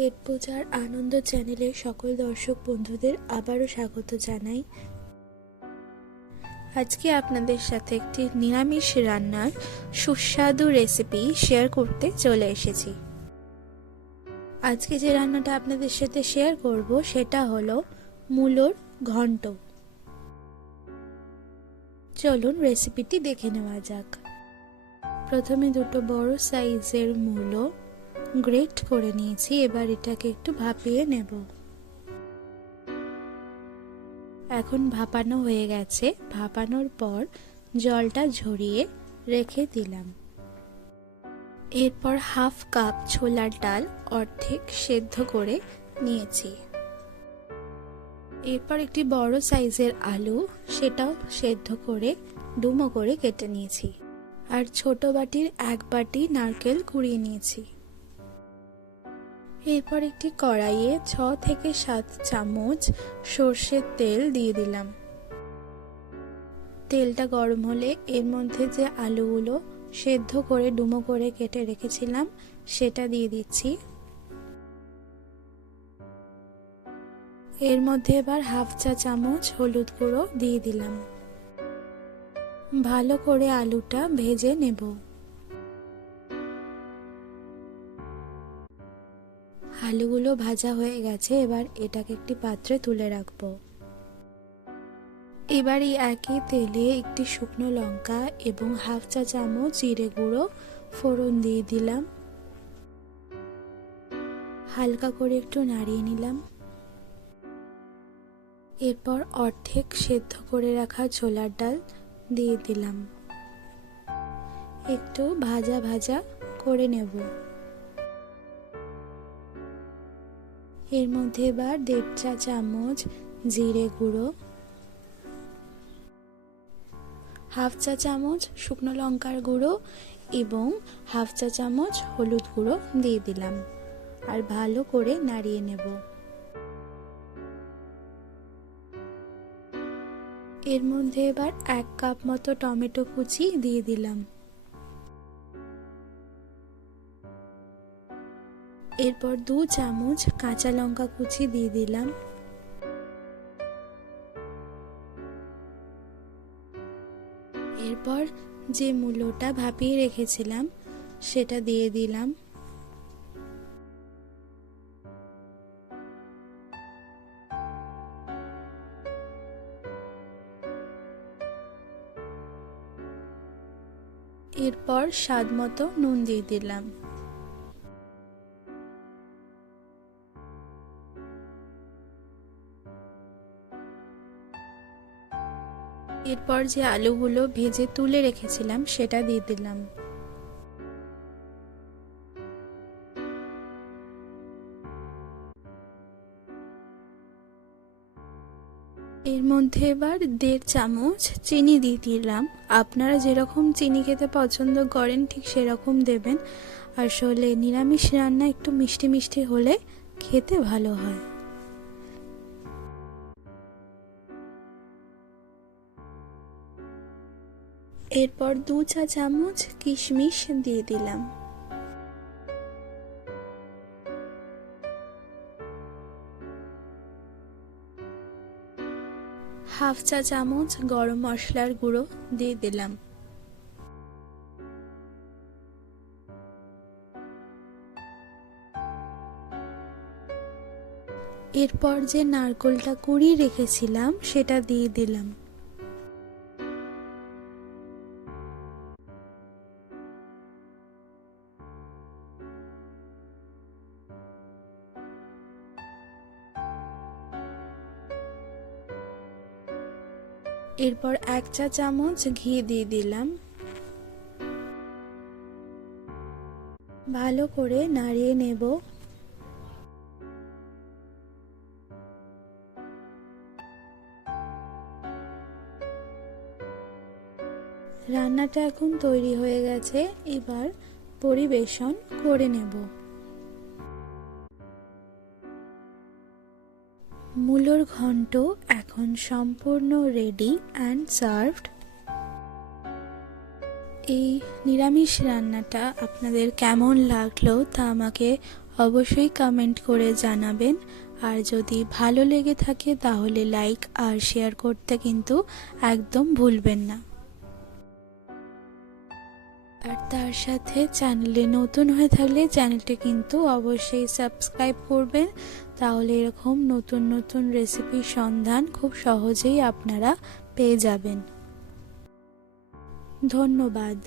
পেট পূজার আনন্দ চ্যানেলে সকল দর্শক বন্ধুদের আবারও স্বাগত জানাই। আজকে আপনাদের সাথে একটি নিরামিষ রান্নার সুস্বাদু রেসিপি শেয়ার করতে চলে এসেছি। আজকে যে রান্নাটা আপনাদের সাথে শেয়ার করব সেটা হলো মূলোর ঘন্ট। চলুন রেসিপিটি দেখে নেওয়া যাক। প্রথমে দুটো বড় সাইজের মূলো গ্রেট করে নিয়েছি, এবার এটাকে একটু ভাপিয়ে নেব। এখন ভাপানো হয়ে গেছে। ভাপানোর পর জলটা ঝরিয়ে রেখে দিলাম। এরপর হাফ কাপ ছোলার ডাল অর্ধেক সেদ্ধ করে নিয়েছি। এরপর একটি বড় সাইজের আলু, সেটাও সেদ্ধ করে ডুমো করে কেটে নিয়েছি। আর ছোট বাটির এক বাটি নারকেল কুড়িয়ে নিয়েছি। এরপর একটি কড়াইয়ে ছ থেকে সাত চামচ সর্ষের তেল দিয়ে দিলাম। তেলটা গরম হলে এর মধ্যে যে আলুগুলো সেদ্ধ করে, ডুমো করে কেটে রেখেছিলাম, সেটা দিয়ে দিচ্ছি। এর মধ্যে এবার হাফ চা চামচ হলুদ গুঁড়ো দিয়ে দিলাম। ভালো করে আলুটা ভেজে নেব। আলুগুলো ভাজা হয়ে গেছে, এবার এটাকে একটি পাত্রে তুলে রাখব। এবার এই একই তেলে একটি শুকনো লঙ্কা এবং হাফ চা চামচ জিরে গুঁড়ো ফোড়ন দিয়ে দিলাম। হালকা করে একটু নাড়িয়ে নিলাম। এরপর অর্ধেক সেদ্ধ করে রাখা ছোলার ডাল দিয়ে দিলাম। একটু ভাজা ভাজা করে নেব। এর মধ্যে এবার দেড় চা চামচ জিরে গুঁড়ো, হাফ চা চামচ শুকনো লঙ্কার গুঁড়ো এবং হাফ চা চামচ হলুদ গুঁড়ো দিয়ে দিলাম। আর ভালো করে নাড়িয়ে নেব। এর মধ্যে এবার এক কাপ মতো টমেটো কুচি দিয়ে দিলাম। এরপর দু চামচ কাঁচা লঙ্কা কুচি দিয়ে দিলাম। এরপর যে মূলোটা ভাপিয়ে রেখেছিলাম, সেটা দিয়ে দিলাম। এরপর স্বাদ মতো নুন দিয়ে দিলাম। এরপর যে আলুগুলো ভেজে তুলে রেখেছিলাম, সেটা দিয়ে দিলাম। এর মধ্যে এবার দেড় চামচ চিনি দিয়ে দিলাম। আপনারা যেরকম চিনি খেতে পছন্দ করেন, ঠিক সেরকম দেবেন। আসলে নিরামিষ রান্না একটু মিষ্টি মিষ্টি হলে খেতে ভালো হয়। এরপর দু চা চামচ কিশমিশ দিয়ে দিলাম। হাফ চা চামচ গরম মশলার গুঁড়ো দিয়ে দিলাম। এরপর যে নারকোলটা কুড়িয়ে রেখেছিলাম, সেটা দিয়ে দিলাম। এরপর এক চা চামচ ঘি দিয়ে দিলাম। ভালো করে নাড়িয়ে নেব। রান্নাটা এখন তৈরি হয়ে গেছে। এবার পরিবেশন করে নেব। মূলোর ঘন্ট এখন সম্পূর্ণ রেডি অ্যান্ড সার্ভড এই নিরামিষ রান্নাটা আপনাদের কেমন লাগল তা আমাকে অবশ্যই কমেন্ট করে জানাবেন। আর যদি ভালো লেগে থাকে তাহলে লাইক আর শেয়ার করতে কিন্তু একদম ভুলবেন না। আর তার সাথে চ্যানেলে নতুন হয়ে থাকলে চ্যানেলটি কিন্তু অবশ্যই সাবস্ক্রাইব করবেন। তাহলে এরকম নতুন নতুন রেসিপির সন্ধান খুব সহজেই আপনারা পেয়ে যাবেন। ধন্যবাদ।